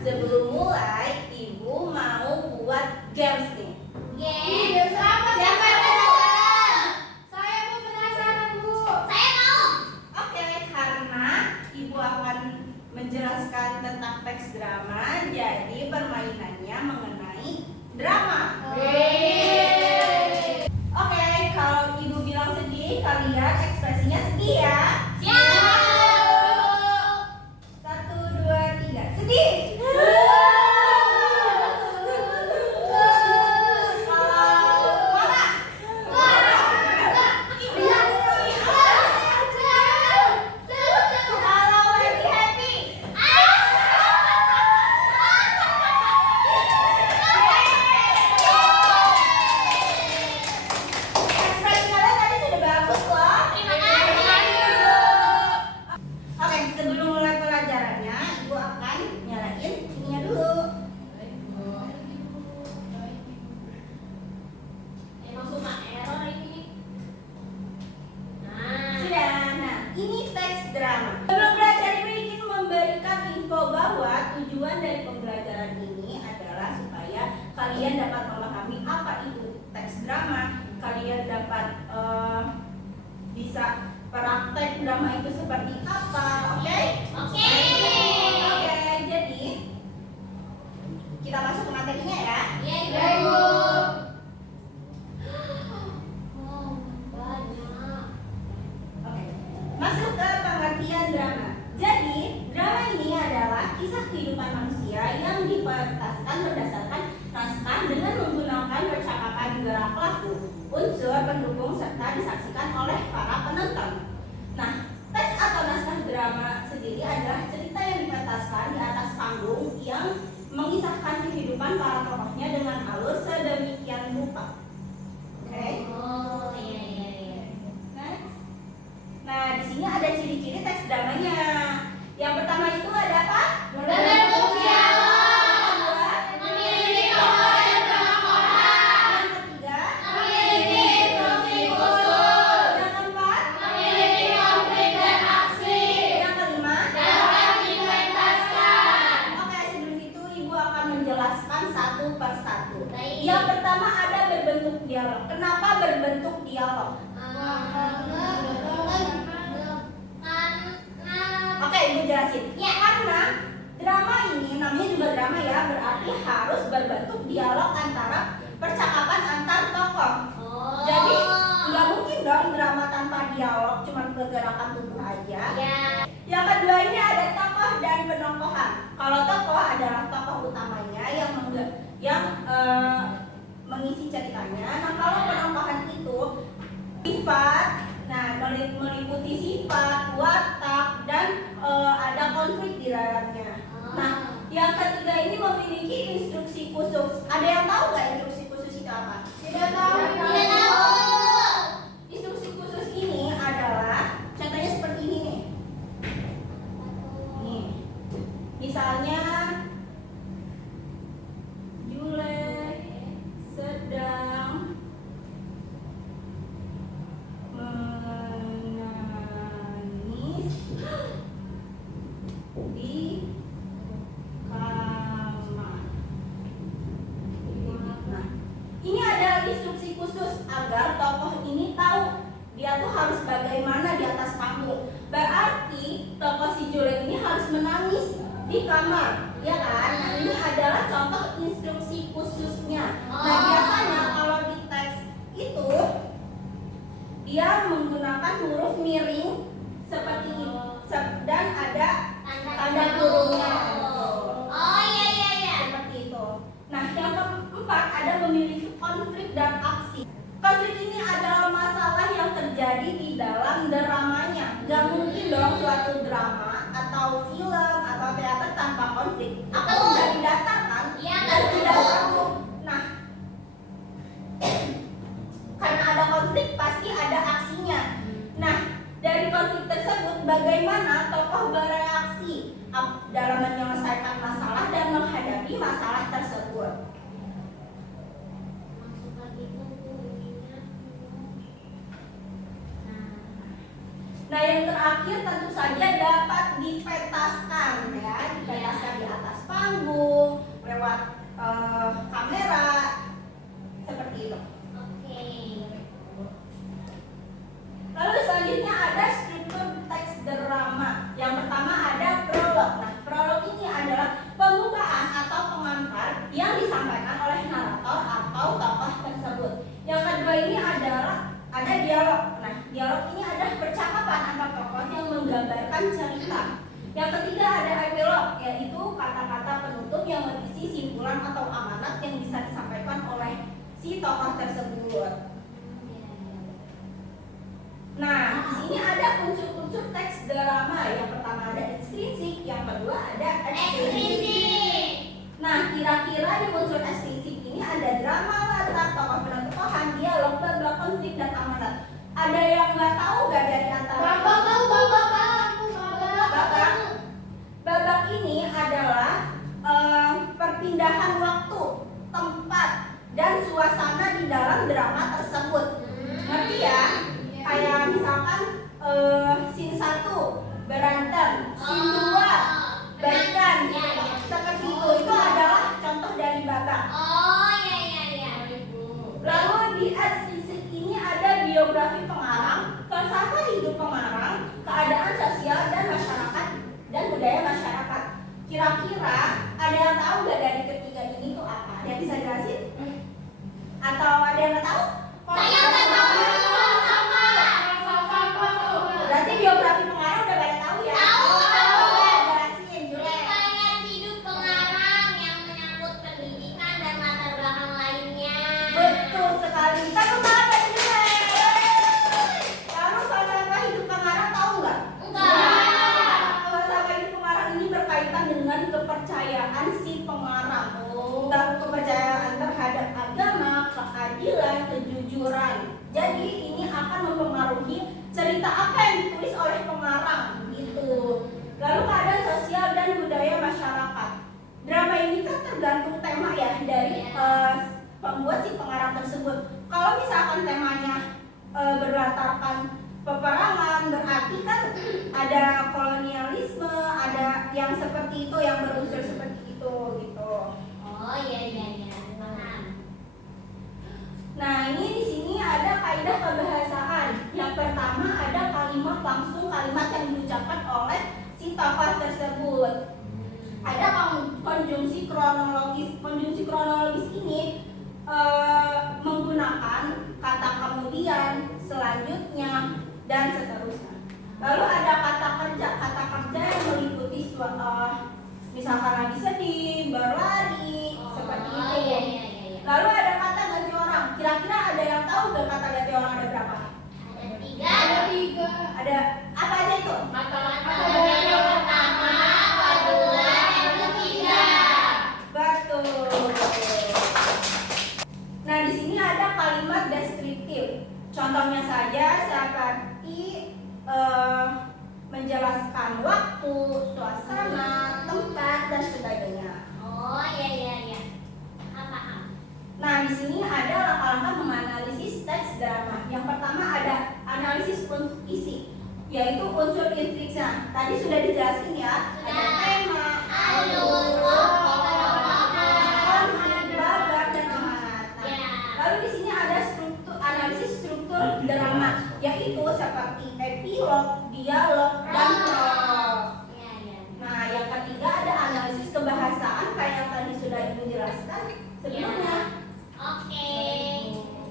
sebelum mulai Ibu mau buat games nih. Games apa? Siapa yang penasaran? Saya mau penasaran, Bu. Saya mau. Oke, karena Ibu akan menjelaskan tentang teks drama, jadi permainannya mengenai drama. Oke, kalau Ibu bilang sedih, kalian ekspresinya sedih ya. Siap. 1, 2, 3, sedih. Tujuan dari pembelajaran ini adalah supaya kalian dapat memahami apa itu teks drama, kalian dapat bisa praktek drama itu seperti apa, oke? Oke. Oke, jadi kita masuk ke materinya ya. Iya, Ibu. Banyak. Oke, masuk ke pengertian drama. Jadi, drama ini adalah kisah kehidupan manusia yang dipentaskan berdasarkan naskah dengan menggunakan percakapan gerak laku, unsur pendukung serta disaksikan oleh para penonton. Nah, teks atau naskah drama sendiri adalah cerita yang dipentaskan di atas panggung yang mengisahkan kehidupan para tokohnya dengan alur sedemikian rupa. Oke? Oh, iya. Next. Nah, di sini ada ciri-ciri teks dramanya. Yang pertama itu ada apa? Berbentuk dialog. Memiliki tokoh dan perangan. Yang ketiga, Memiliki instruksi khusus. yang keempat, Memiliki konflik dan aksi. yang kelima. Dapat dipentaskan. Oke, sebelum itu Ibu akan menjelaskan satu persatu. Baik. Yang pertama ada berbentuk dialog. Kenapa berbentuk dialog? Oke, Ibu jelasin. Ya. Karena drama ini namanya juga drama ya, berarti harus berbentuk dialog antara percakapan antar tokoh. Jadi nggak mungkin dong drama tanpa dialog, cuma pergerakan tubuh aja. Ya. Yang kedua ini ada tokoh dan penokohan. Kalau tokoh adalah tokoh utamanya yang mengisi ceritanya. Nah, kalau penokohan itu sifat, nah meliputi sifat, watak, dan ada konflik di dalamnya. Nah, yang ketiga ini memiliki instruksi khusus. Ada yang tahu nggak instruksi khusus itu apa? Tidak tahu. Instruksi khusus ini adalah contohnya seperti ini nih. Nih, misalnya Juliet sedang menangis di kamar. Nah, ini adalah instruksi khusus agar tokoh ini tahu dia tuh harus bagaimana di atas panggung. Berarti tokoh si Juliet ini harus menangis di kamar, ya kan? Nah, ini adalah contoh instruksi khususnya. Nah, biasanya kalau di teks itu dia menggunakan huruf miring seperti ini dan ada tanda kurungnya. Oh, iya. Seperti itu. Nah, yang keempat ada memiliki konflik dan aksi. Konflik ini adalah masalah yang terjadi di dalam dramanya. Gak mungkin dong suatu drama atau film atau teater tanpa konflik. Akan menjadi datar kan? Iya, Dan tidak sambung. Nah, karena ada konflik pasti ada aksinya. Nah, dari konflik tersebut bagaimana tokoh bereaksi dalam menyelesaikan masalah dan menghadapi masalah tersebut. Nah, yang terakhir tentu saja dapat dipentaskan ya, dipentaskan di atas panggung. tokoh tersebut. Nah, di sini ada unsur-unsur teks drama. Yang pertama ada intrinsik, yang kedua ada ekstrinsik. Nah, kira-kira di unsur ekstrinsik ini ada drama, latar, tokoh penentuan, dialog, babak, konflik, dan amanat. Ada yang nggak tahu nggak dari antara? Babak ini adalah perpindahan waktu, tempat, dan suasana di dalam drama tersebut. Ngerti ya? Kayak misalkan scene 1 berantem, scene 2 baikan, seperti itu adalah contoh dari babak. Lalu di ekstrinsik ini ada biografi pengarang, falsafah hidup pengarang, keadaan sosial dan masyarakat dan budaya masyarakat. Kira-kira ada yang tahu nggak dari ketiga ini tuh apa? Ada yang bisa jelasin? Atau ada yang nggak tahu? Saya nggak tahu. Berarti biografi pengarang udah pada tahu ya? Tahu. Jelasin, Jule. Riwayat hidup pengarang yang menyangkut pendidikan dan latar belakang lainnya. Betul sekali. Kita kemana Jule? Lalu falsafah hidup pengarang tahu nggak? Enggak. Falsafah hidup pengarang ini berkaitan dengan kepercayaan si pengarang. Tentang kepercayaan terhadap agama, keadilan, kejujuran. Jadi ini akan mempengaruhi cerita apa yang ditulis oleh pengarang gitu. Lalu keadaan sosial dan budaya masyarakat. Drama ini kan tergantung tema ya dari pembuat si pengarang tersebut. Kalau misalkan temanya berlatarkan peperangan, berarti kan ada kolonialisme, ada yang seperti itu, yang berunsur seperti itu gitu. Oh iya. Paham. Nah, ini di sini ada kaidah kebahasaan. Yang pertama ada kalimat langsung, kalimat yang diucapkan oleh si tokoh tersebut. Ada konjungsi kronologis. Konjungsi kronologis ini menggunakan kata kemudian, selanjutnya, dan seterusnya. Lalu ada kata kerja yang meliputi misalkan lagi sedih, berlari, seperti itu. Iya. Lalu ada kata ganti orang. Kira-kira ada yang tahu gak kata ganti orang ada berapa? Ada 3. Ada apa aja itu? Kata yang pertama, kedua, yang ketiga. Betul. Nah, di sini ada kalimat deskriptif. Contohnya saja seperti menjelaskan waktu, suasana, tempat, dan sebagainya. Oh iya. Paham. Nah, di sini ada langkah-langkah menganalisis teks drama. Yang pertama ada analisis isi, yaitu unsur intrinsik. Tadi sudah dijelasin ya. Ada tema, alur, konflik, babak, dan amanat. Nah, lalu di sini ada analisis struktur drama, yaitu seperti epilog, dialog, dan prolog. Nah, yang ketiga ada analisis kebahasaan kayak yang tadi sudah Ibu jelaskan sebelumnya. Oke.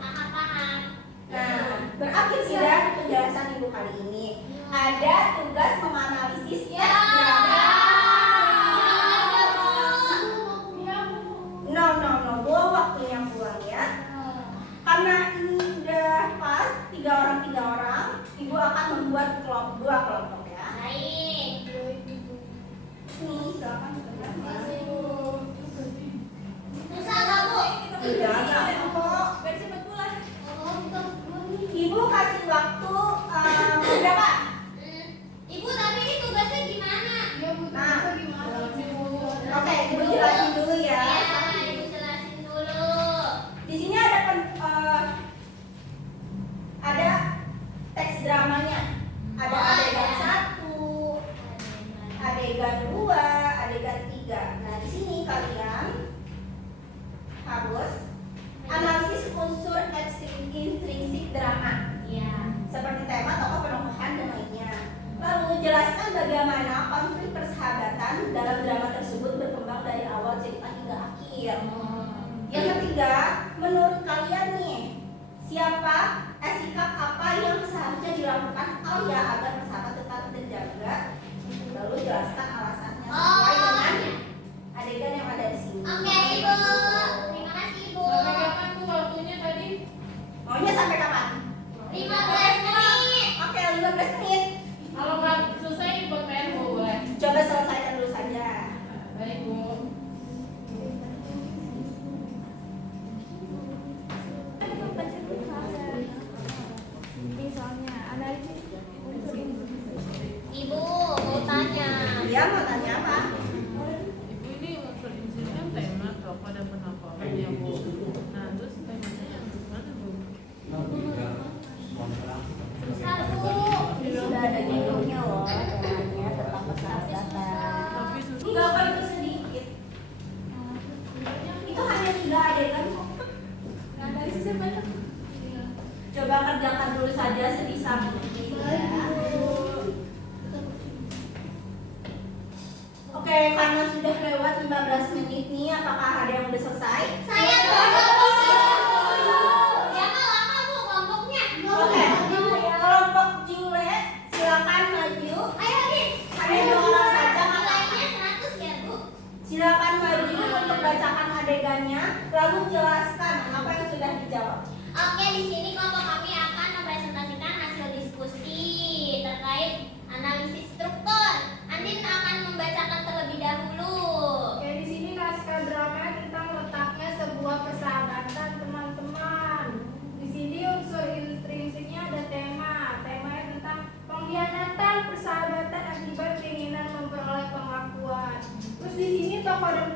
Paham. Nah, berakhir sudah penjelasan Ibu kali ini. Ada tugas menganalisis teks drama. No, belum waktunya pulang ya. Karena ini udah pas 3 orang, Ibu akan membuat 2 kelompok ya. Baik. Nih, silakan teman-teman. Susah kamu. Jangan kok. Ibu kasih waktu berapa? Ibu tapi ini tugasnya gimana? Oke, Ibu jelasin dulu ya. Ibu jelasin dulu. Di sini ada teks dramanya. Ada adegan 1, adegan 2, adegan 3. Nah, di sini kalian harus analisis unsur intrinsik drama. Iya. Seperti tema, tokoh, penokohan, dan lainnya. Lalu jelaskan bagaimana konflik persahabatan dalam drama tersebut berkembang dari awal cerita hingga akhir. Yang ketiga, menurut kalian nih, sikap apa yang seharusnya dilakukan Alia agar persahabatan tetap terjaga? Lalu jelaskan alasannya sesuai dengan adegan yang ada di sini. Oke, Ibu. Terima kasih, Ibu. Sampai kapan tuh waktunya? dulu saja sebisa mungkin ya. Oke, karena sudah lewat 15 menit nih, apakah ada yang udah selesai? Saya kelompok dulu. Ya lama Bu kelompoknya. Oke, kelompok Jule silakan maju. Ayo Din. Ada 2 orang saja, Nilainya 100 ya Bu. silakan maju untuk bacakan adegannya, lalu jelaskan apa yang sudah dijawab. Oke, di sini kelompok kami akan mempresentasikan hasil diskusi terkait analisis struktur. Andin akan membacakan terlebih dahulu. Oke, di sini naskah drama tentang letaknya sebuah persahabatan teman-teman. Di sini unsur intrinsiknya ada tema. Temanya tentang pengkhianatan persahabatan akibat keinginan memperoleh pengakuan. Terus di sini tokoh dan